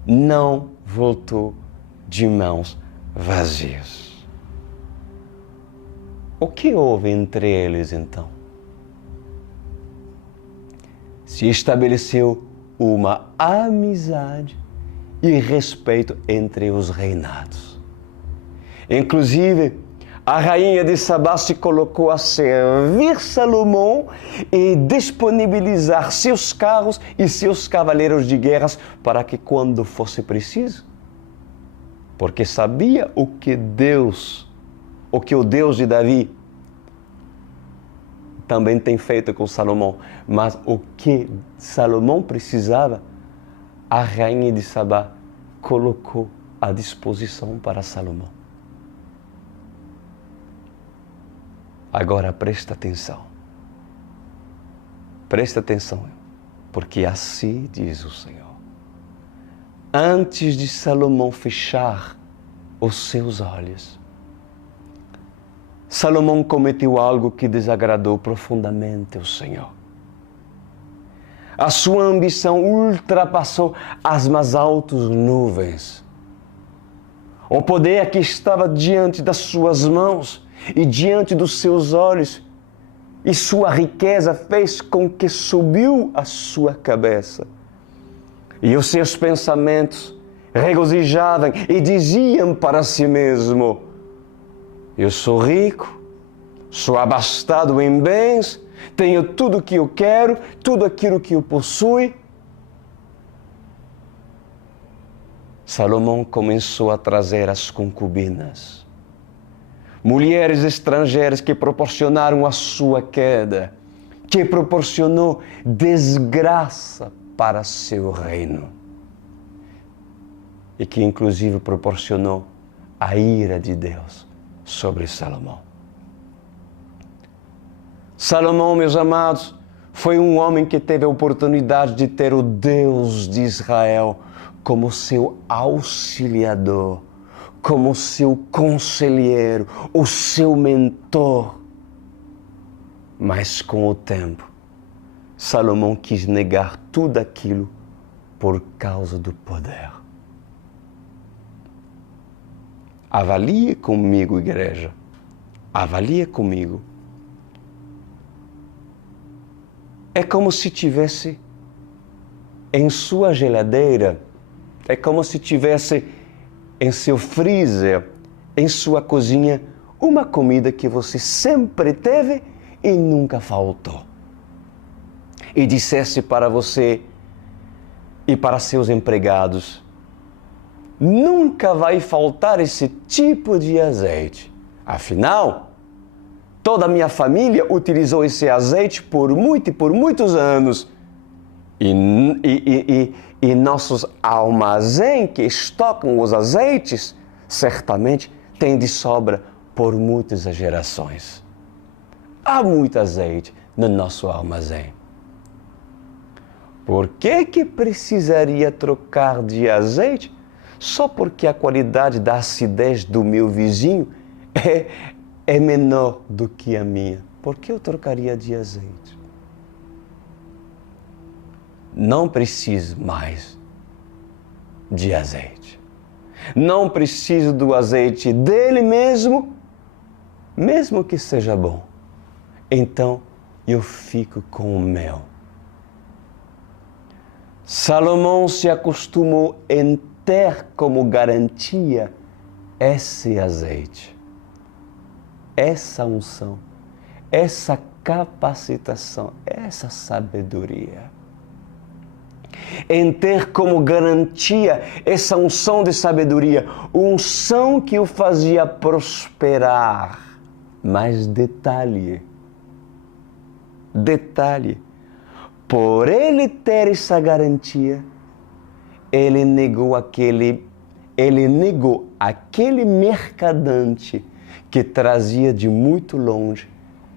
Não voltou de mãos vazias. O que houve entre eles então? Se estabeleceu uma amizade e respeito entre os reinados. Inclusive, a rainha de Sabá se colocou a servir Salomão e disponibilizar seus carros e seus cavaleiros de guerras para que quando fosse preciso, porque sabia o que o Deus de Davi também tem feito com Salomão, mas o que Salomão precisava, a rainha de Sabá colocou à disposição para Salomão. Agora presta atenção, porque assim diz o Senhor. Antes de Salomão fechar os seus olhos, Salomão cometeu algo que desagradou profundamente o Senhor. A sua ambição ultrapassou as mais altas nuvens. O poder que estava diante das suas mãos e diante dos seus olhos, e sua riqueza fez com que subiu a sua cabeça. E os seus pensamentos regozijavam e diziam para si mesmo: eu sou rico, sou abastado em bens, tenho tudo o que eu quero, tudo aquilo que eu possuo. Salomão começou a trazer as concubinas, mulheres estrangeiras que proporcionaram a sua queda, que proporcionou desgraça para seu reino e que inclusive proporcionou a ira de Deus sobre Salomão. Salomão, meus amados, foi um homem que teve a oportunidade de ter o Deus de Israel como seu auxiliador, como seu conselheiro, o seu mentor. Mas com o tempo, Salomão quis negar tudo aquilo por causa do poder. Avalie comigo, igreja. Avalie comigo. É como se tivesse em sua geladeira, é como se tivesse em seu freezer, em sua cozinha, uma comida que você sempre teve e nunca faltou. E dissesse para você e para seus empregados: nunca vai faltar esse tipo de azeite. Afinal, toda a minha família utilizou esse azeite por muitos anos. E nossos armazéns que estocam os azeites, certamente têm de sobra por muitas gerações. Há muito azeite no nosso armazém. Por que precisaria trocar de azeite só porque a qualidade da acidez do meu vizinho é menor do que a minha? Por que eu trocaria de azeite? Não preciso mais de azeite. Não preciso do azeite dele mesmo que seja bom. Então eu fico com o meu. Salomão se acostumou em ter como garantia esse azeite, essa unção, essa capacitação, essa sabedoria. Em ter como garantia essa unção de sabedoria, unção que o fazia prosperar Mas detalhe, por ele ter essa garantia, ele negou aquele mercadante que trazia de muito longe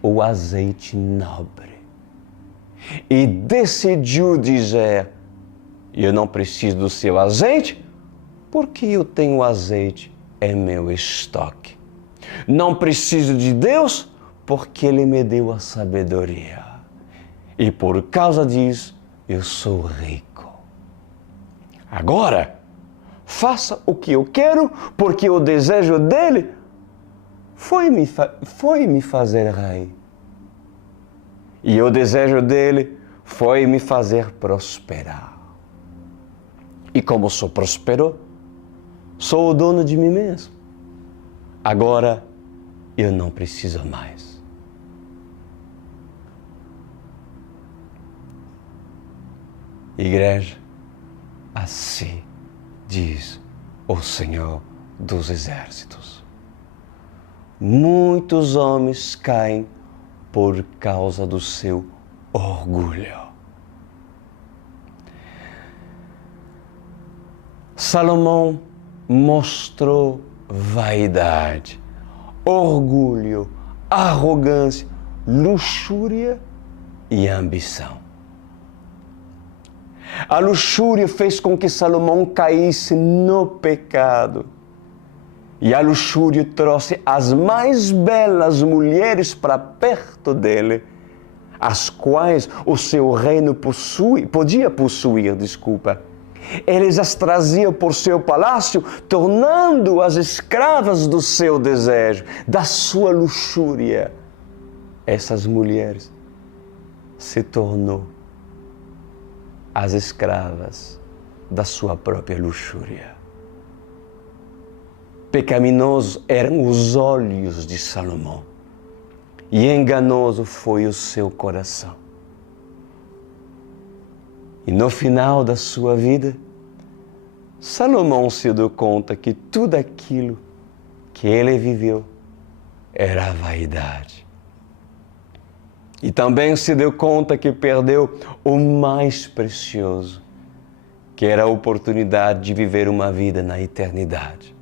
o azeite nobre. E decidiu dizer: eu não preciso do seu azeite, porque eu tenho azeite em meu estoque. Não preciso de Deus, porque Ele me deu a sabedoria. E por causa disso, eu sou rico. Agora, faça o que eu quero, porque o desejo dele foi me fazer rei. E o desejo dele foi me fazer prosperar. E como sou próspero, sou o dono de mim mesmo. Agora, eu não preciso mais. Igreja, assim diz o Senhor dos Exércitos. Muitos homens caem por causa do seu orgulho. Salomão mostrou vaidade, orgulho, arrogância, luxúria e ambição. A luxúria fez com que Salomão caísse no pecado. E a luxúria trouxe as mais belas mulheres para perto dele, as quais o seu reino podia possuir. Eles as traziam por seu palácio, tornando-as escravas do seu desejo, da sua luxúria. Essas mulheres se tornou as escravas da sua própria luxúria. Pecaminosos eram os olhos de Salomão e enganoso foi o seu coração. E no final da sua vida, Salomão se deu conta que tudo aquilo que ele viveu era vaidade. E também se deu conta que perdeu o mais precioso, que era a oportunidade de viver uma vida na eternidade.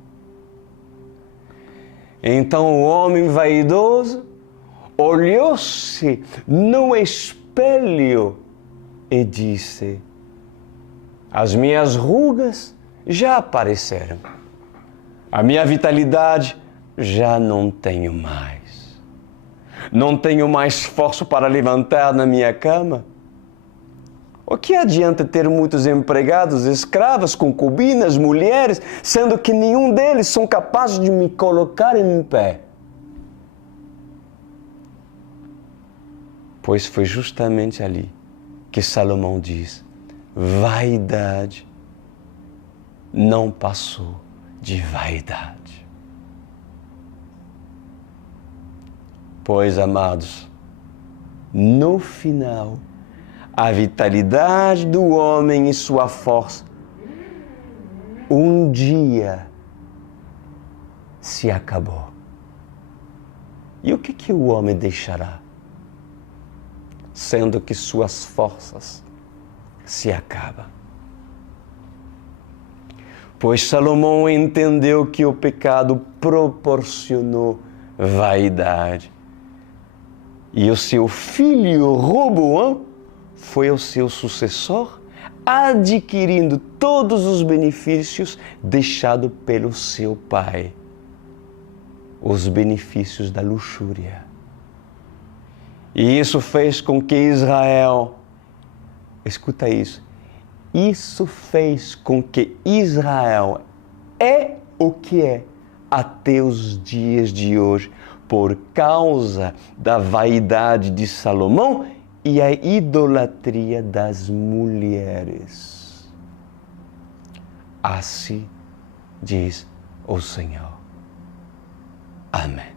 Então o homem vaidoso olhou-se no espelho e disse: as minhas rugas já apareceram, a minha vitalidade já não tenho mais, não tenho mais esforço para levantar na minha cama. O que adianta ter muitos empregados, escravas, concubinas, mulheres, sendo que nenhum deles são capazes de me colocar em pé? Pois foi justamente ali que Salomão diz: vaidade não passou de vaidade. Pois, amados, no final, a vitalidade do homem e sua força um dia se acabou. E o que o homem deixará? Sendo que suas forças se acabam. Pois Salomão entendeu que o pecado proporcionou vaidade. E o seu filho Roboão foi o seu sucessor, adquirindo todos os benefícios deixados pelo seu pai. Os benefícios da luxúria. E isso fez com que Israel, escuta isso fez com que Israel é o que é até os dias de hoje, por causa da vaidade de Salomão e a idolatria das mulheres. Assim diz o Senhor. Amém.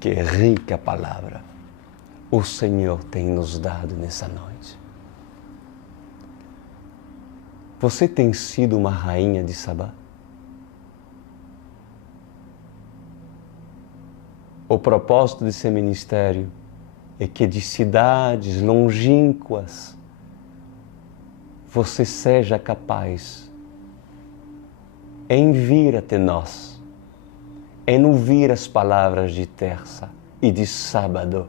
Que rica palavra o Senhor tem nos dado nessa noite. Você tem sido uma rainha de Sabá? O propósito desse ministério é que de cidades longínquas você seja capaz em vir até nós, em ouvir as palavras de terça e de sábado,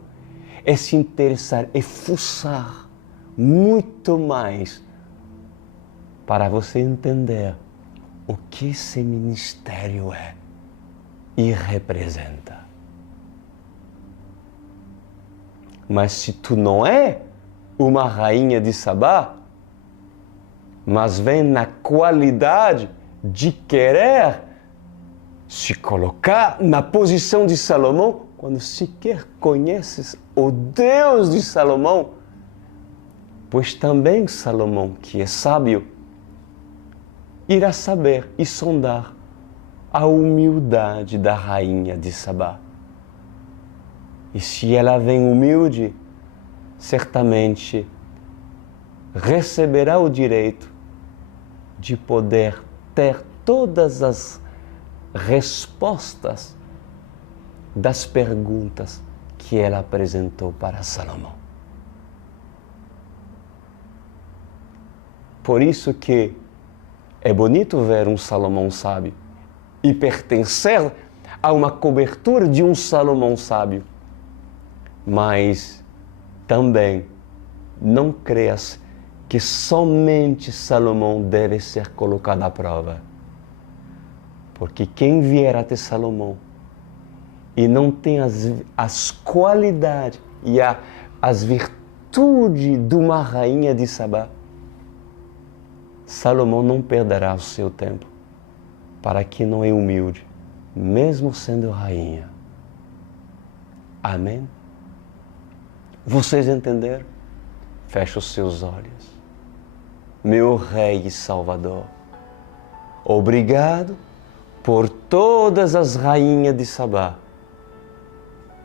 é se interessar, é fuçar muito mais para você entender o que esse ministério é e representa. Mas se tu não é uma rainha de Sabá, mas vem na qualidade de querer se colocar na posição de Salomão, quando sequer conheces o Deus de Salomão, pois também Salomão, que é sábio, irá saber e sondar a humildade da rainha de Sabá. E se ela vem humilde, certamente receberá o direito de poder ter todas as respostas das perguntas que ela apresentou para Salomão. Por isso que é bonito ver um Salomão sábio e pertencer a uma cobertura de um Salomão sábio. Mas também não creas que somente Salomão deve ser colocado à prova. Porque quem vier até Salomão e não tem as qualidades e as virtudes de uma rainha de Sabá, Salomão não perderá o seu tempo para quem não é humilde, mesmo sendo rainha. Amém? Vocês entenderam? Feche os seus olhos. Meu Rei e Salvador, obrigado por todas as rainhas de Sabá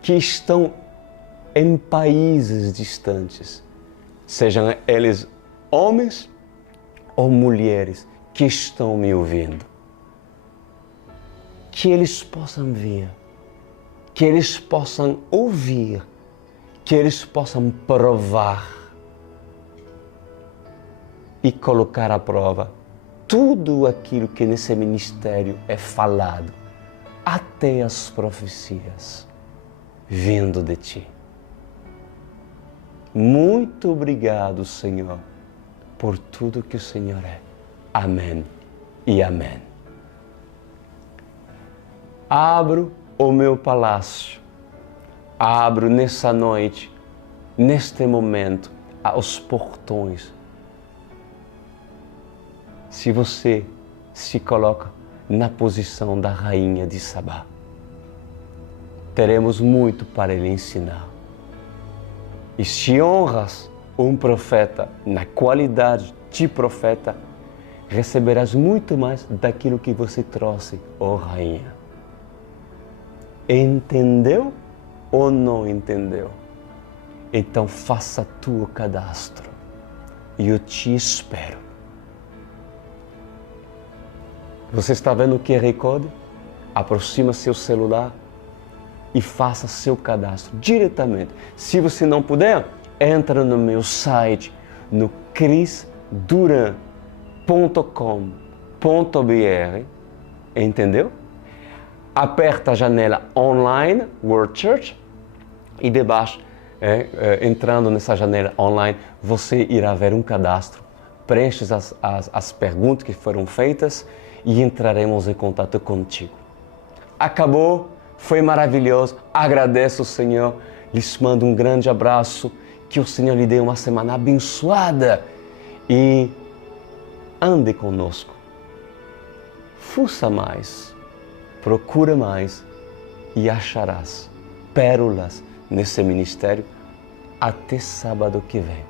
que estão em países distantes, sejam eles homens ou mulheres que estão me ouvindo. Que eles possam vir, que eles possam ouvir, que eles possam provar e colocar à prova tudo aquilo que nesse ministério é falado, até as profecias vindo de Ti. Muito obrigado, Senhor, por tudo que o Senhor é. Amém e amém. Abro o meu palácio, abro nessa noite, neste momento, aos portões. Se você se coloca na posição da rainha de Sabá, teremos muito para lhe ensinar. E se honras um profeta na qualidade de profeta, receberás muito mais daquilo que você trouxe, ó rainha. Entendeu ou não entendeu? Então faça tu o cadastro e eu te espero. Você está vendo o QR Code? Aproxima seu celular e faça seu cadastro diretamente. Se você não puder, entra no meu site, no crisduran.com.br, entendeu? Aperta a janela online, World Church, e debaixo, entrando nessa janela online, você irá ver um cadastro. Preenche as perguntas que foram feitas e entraremos em contato contigo. Acabou, foi maravilhoso, agradeço o Senhor, lhes mando um grande abraço, que o Senhor lhe dê uma semana abençoada e ande conosco. Fuça mais, procura mais e acharás pérolas nesse ministério até sábado que vem.